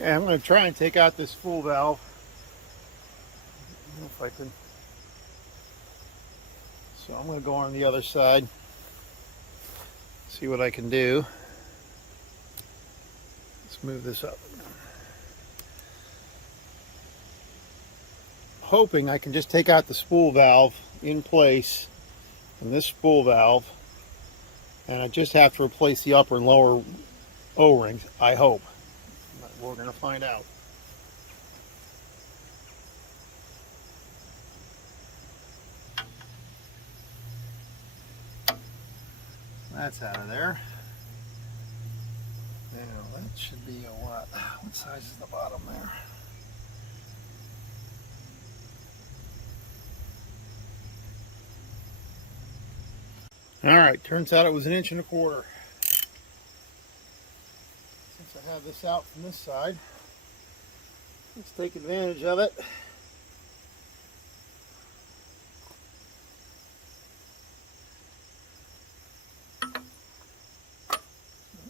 Yeah, I'm going to try and take out this spool valve. If I can. So I'm going to go on the other side, see what I can do. Let's move this up. Hoping I can just take out the spool valve in place from this spool valve, and I just have to replace the upper and lower O-rings, I hope. But we're going to find out. That's out of there. Now that should be a what? What size is the bottom there? Alright, turns out it was 1.25 inches. Since I have this out from this side, let's take advantage of it. That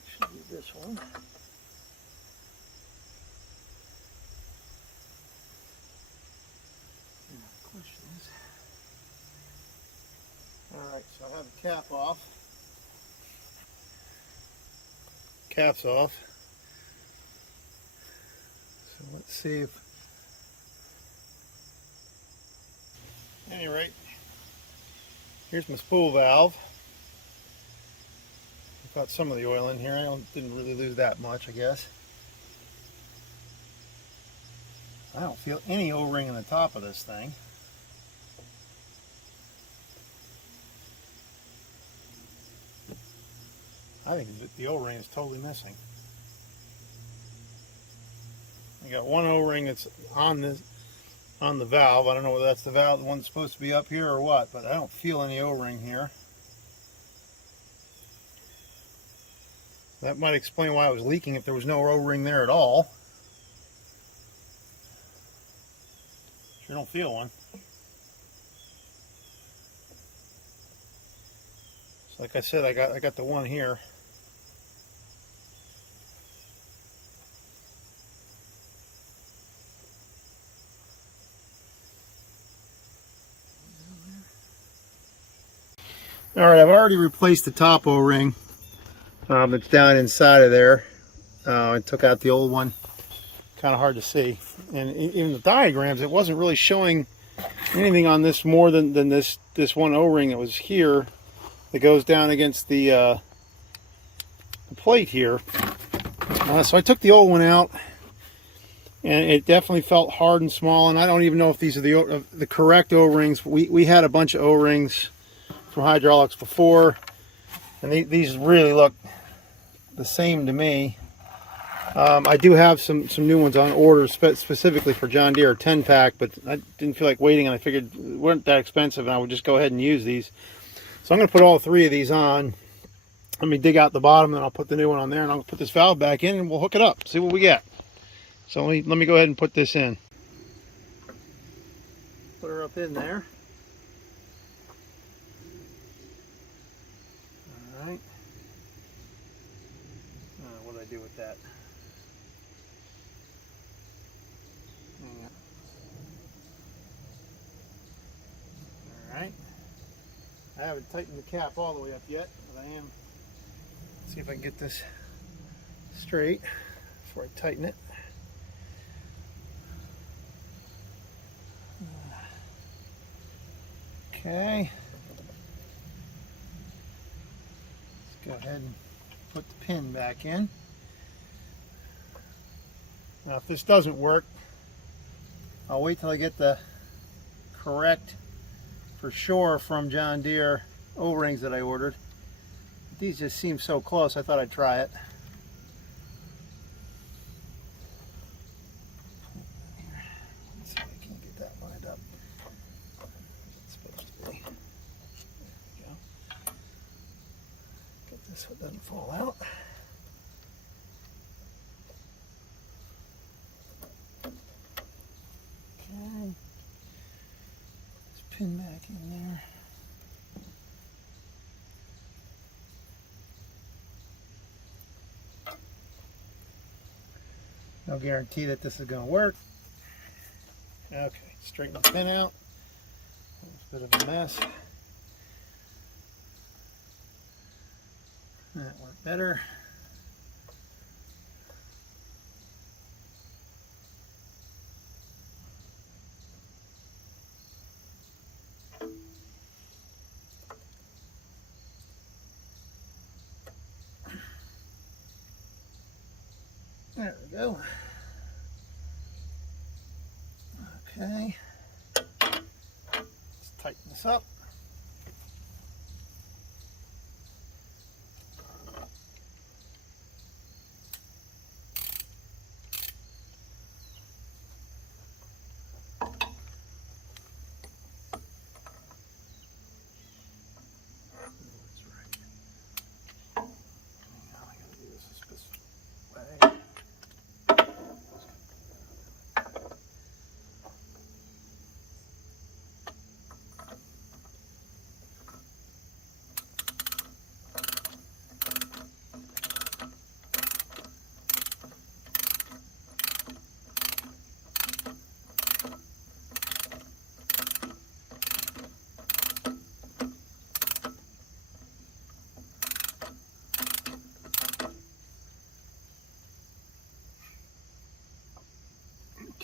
should be this one. Question is, alright, so I have the cap off. Cap's off. So let's see if, at any rate, here's my spool valve. I've got some of the oil in here. I didn't really lose that much, I guess. I don't feel any O-ring in the top of this thing. I think that the O-ring is totally missing. I got one O-ring that's on the valve. I don't know whether that's the valve, the one that's supposed to be up here or what, but I don't feel any O-ring here. That might explain why I was leaking if there was no O-ring there at all. Sure don't feel one. So like I said, I got the one here. All right, I've already replaced the top O-ring. It's down inside of there. I took out the old one. Kind of hard to see. And even the diagrams, it wasn't really showing anything on this more than this one O-ring that was here that goes down against the plate here. So I took the old one out, and it definitely felt hard and small. And I don't even know if these are the correct O-rings. We had a bunch of O-rings from hydraulics before, and these really look the same to me. I do have some new ones on order specifically for John Deere 10-pack, but I didn't feel like waiting, and I figured they weren't that expensive and I would just go ahead and use these. So I'm going to put all 3 of these on. Let me dig out the bottom, and I'll put the new one on there, and I'll put this valve back in, and we'll hook it up, see what we get. So let me go ahead and put this in. Put her up in there. All right. What did I do with that? Alright, I haven't tightened the cap all the way up yet, but I am. Let's see if I can get this straight before I tighten it. Okay, let's go ahead and put the pin back in. Now if this doesn't work, I'll wait till I get the correct, for sure, from John Deere O-rings that I ordered. These just seem so close, I thought I'd try it. Let's see if I can get that lined up. It's supposed to be. There we go. Get this so it doesn't fall out. Okay. Pin back in there. No guarantee that this is going to work. Okay, straighten the pin out. It's a bit of a mess. That worked better. There we go. Okay. Let's tighten this up.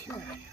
Okay.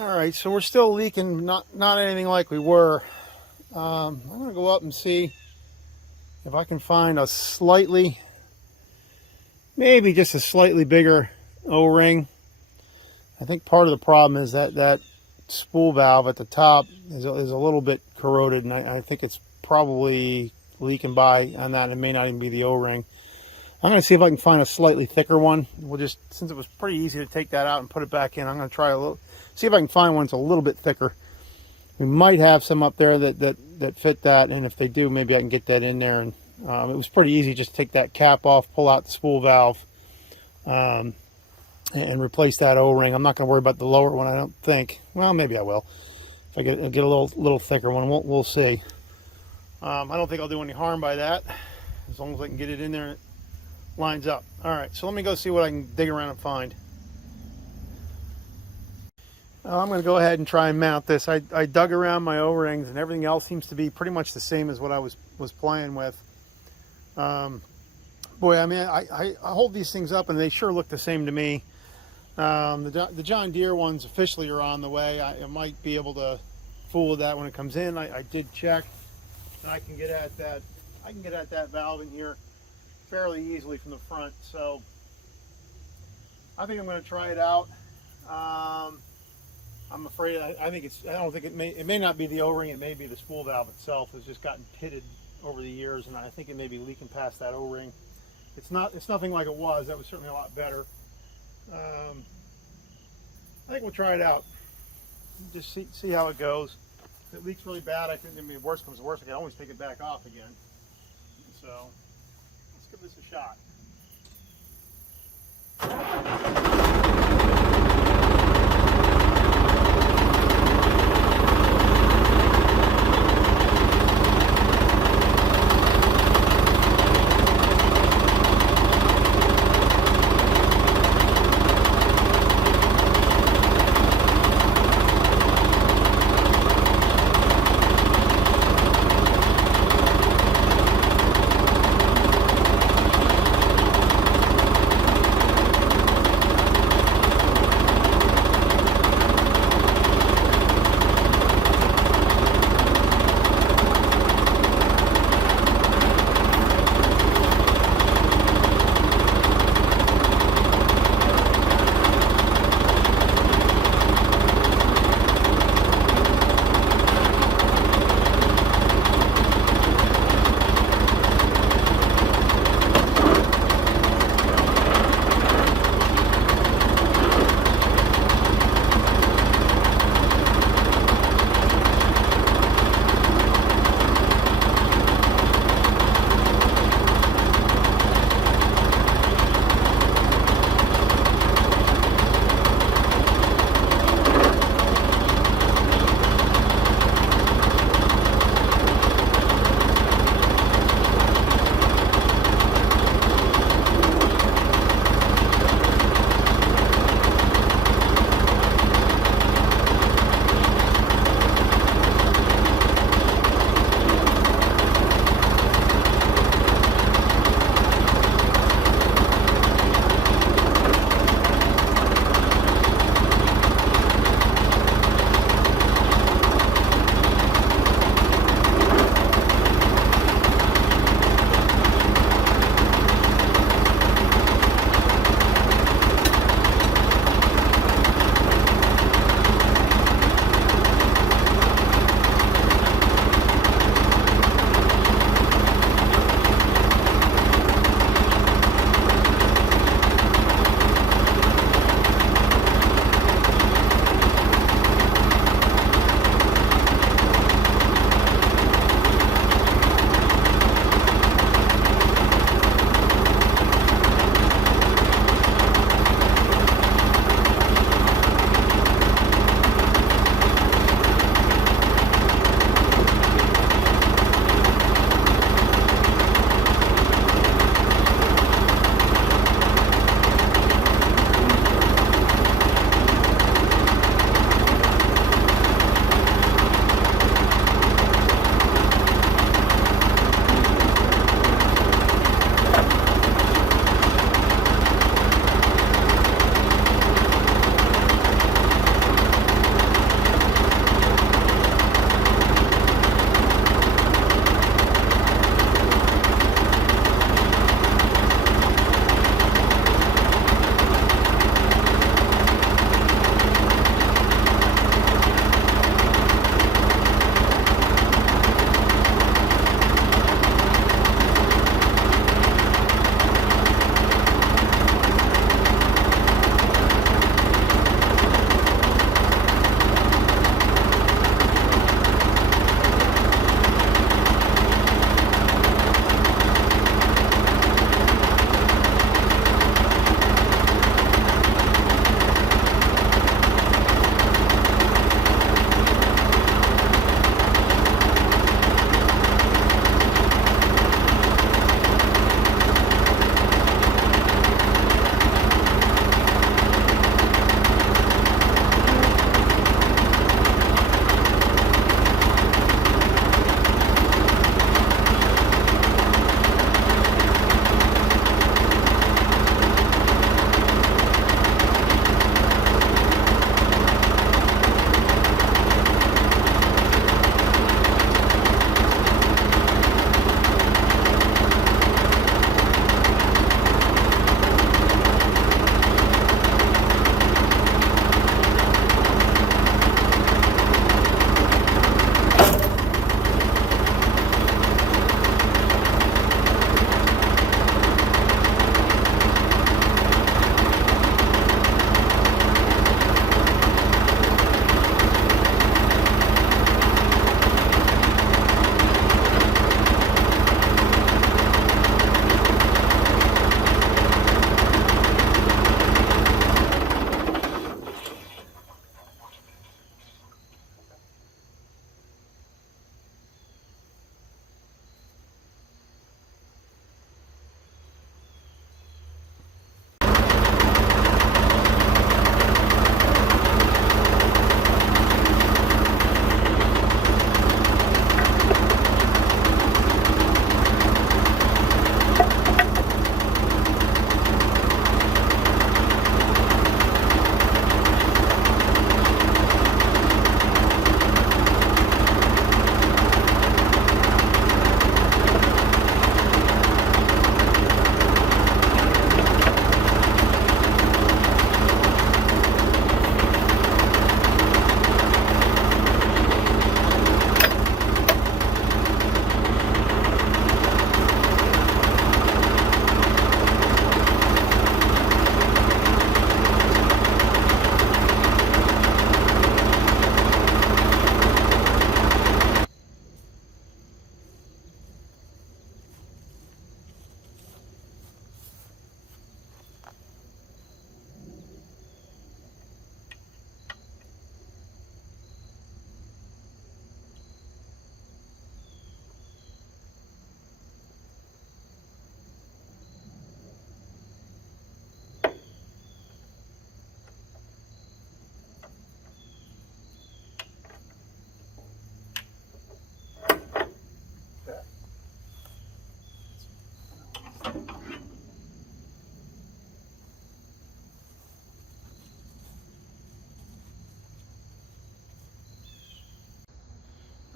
All right, so we're still leaking, not anything like we were. I'm going to go up and see if I can find a slightly, maybe just a slightly bigger O-ring. I think part of the problem is that spool valve at the top is a little bit corroded, and I think it's probably leaking by on that. It may not even be the O-ring. I'm going to see if I can find a slightly thicker one. We'll just, since it was pretty easy to take that out and put it back in, I'm going to try a little, see if I can find one that's a little bit thicker. We might have some up there that fit that, and if they do, maybe I can get that in there. And it was pretty easy, just take that cap off, pull out the spool valve, and replace that O-ring. I'm not going to worry about the lower one, I don't think. Well, maybe I will. If I get a little thicker one, we'll see. I don't think I'll do any harm by that, as long as I can get it in there and it lines up. All right, so let me go see what I can dig around and find. I'm going to go ahead and try and mount this. I dug around my O-rings, and everything else seems to be pretty much the same as what I was playing with. Boy, I mean, I hold these things up, and they sure look the same to me. The John Deere ones officially are on the way. I might be able to fool with that when it comes in. I did check, and I can get at that. I can get at that valve in here fairly easily from the front. So I think I'm going to try it out. I'm afraid I think it's. I don't think it may not be the O-ring. It may be the spool valve itself. It's just gotten pitted over the years, and I think it may be leaking past that O-ring. It's not. It's nothing like it was. That was certainly a lot better. I think we'll try it out. Just see how it goes. If it leaks really bad, I think, I mean, worst comes to worst, I can always take it back off again. So let's give this a shot.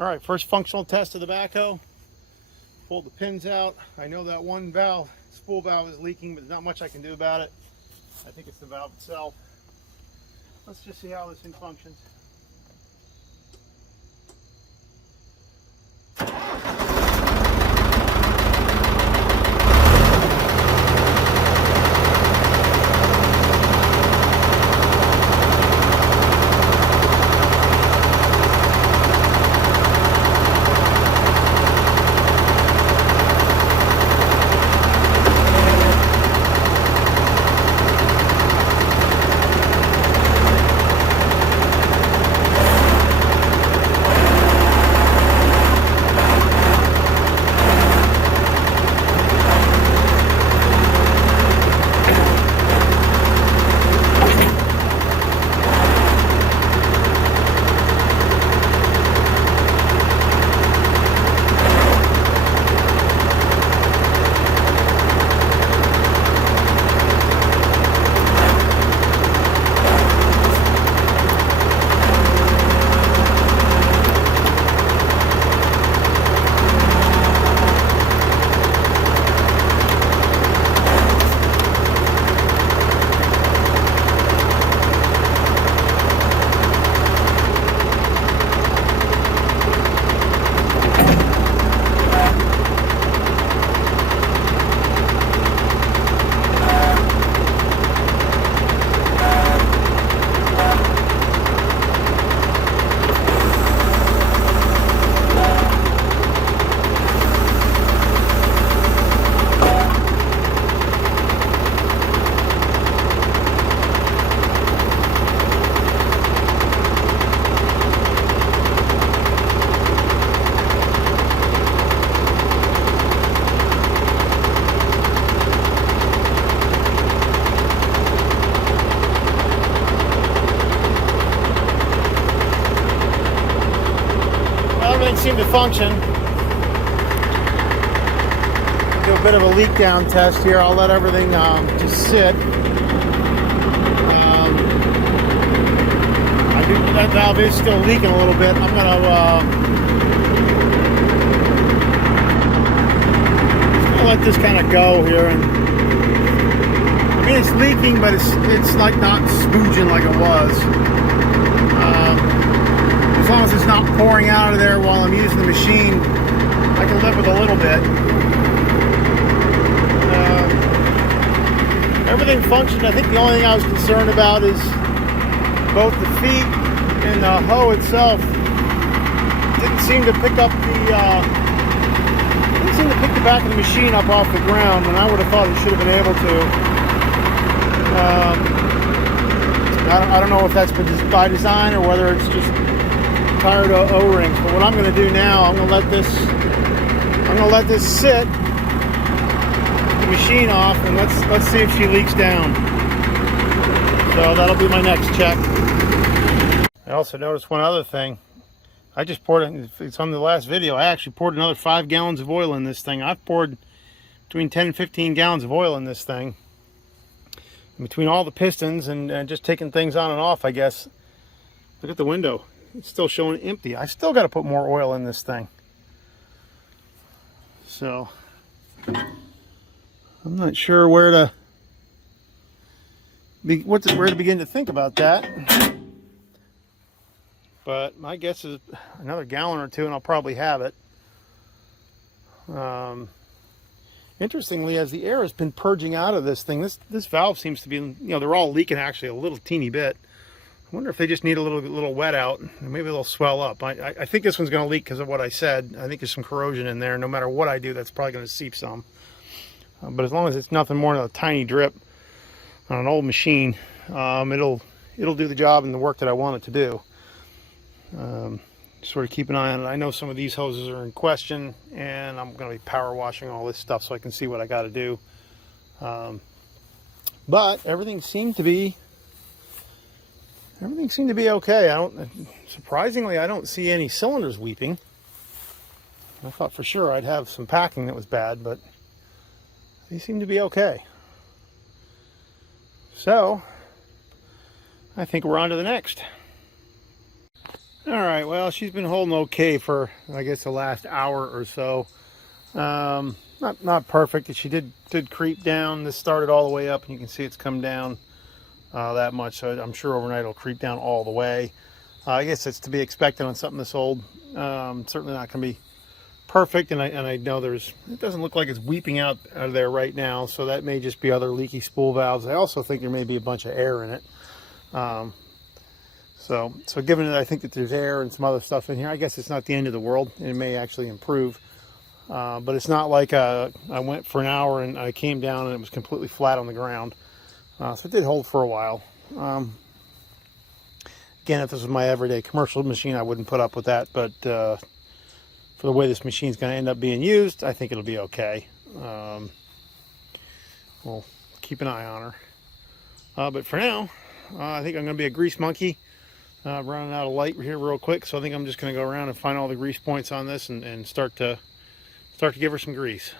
All right, first functional test of the backhoe. Pulled the pins out. I know that one valve, spool valve, is leaking, but there's not much I can do about it. I think it's the valve itself. Let's just see how this thing functions. Everything seemed to function. Do a bit of a leak down test here. I'll let everything just sit. That valve is still leaking a little bit. I'm gonna let this kind of go here. And I mean, it's leaking, but it's like not spooging like it was. As long as it's not pouring out of there while I'm using the machine, I can live with a little bit. Everything functioned. I think the only thing I was concerned about is both the feet and the hoe itself didn't seem to pick up the back of the machine up off the ground, and I would have thought it should have been able to. I don't know if that's by design or whether it's just tired of O-rings, but what I'm going to do now, I'm going to let this sit, the machine off, and let's see if she leaks down. So that'll be my next check. I also noticed one other thing. I just poured, it's on the last video, I actually poured another 5 gallons of oil in this thing. I've poured between 10 and 15 gallons of oil in this thing. Between all the pistons and just taking things on and off, I guess. Look at the window. It's still showing empty. I still got to put more oil in this thing. So I'm not sure where to begin to think about that. But my guess is another gallon or two and I'll probably have it. Interestingly, as the air has been purging out of this thing, this valve seems to be, they're all leaking actually a little teeny bit. I wonder if they just need a little wet out, and maybe they'll swell up. I think this one's going to leak because of what I said. I think there's some corrosion in there. No matter what I do, that's probably going to seep some. But as long as it's nothing more than a tiny drip on an old machine, it'll do the job and the work that I want it to do. Sort of keep an eye on it. I know some of these hoses are in question, and I'm going to be power washing all this stuff so I can see what I got to do. But everything seemed to be okay. Surprisingly, I don't see any cylinders weeping. I thought for sure I'd have some packing that was bad, but they seem to be okay. So I think we're on to the next. All right, well, she's been holding okay for, I guess, the last hour or so. Not perfect. She did creep down. This started all the way up, and you can see it's come down that much. So I'm sure overnight it'll creep down all the way. I guess it's to be expected on something this old. Certainly not going to be perfect, and I know it doesn't look like it's weeping out of there right now, so that may just be other leaky spool valves. I also think there may be a bunch of air in it. So given that I think that there's air and some other stuff in here, I guess it's not the end of the world, and it may actually improve. But it's not like I went for an hour and I came down and it was completely flat on the ground. So it did hold for a while. Again, if this was my everyday commercial machine, I wouldn't put up with that. But for the way this machine's going to end up being used, I think it'll be okay. We'll keep an eye on her. But for now, I think I'm going to be a grease monkey. Running out of light here real quick, so I think I'm just going to go around and find all the grease points on this and start to give her some grease.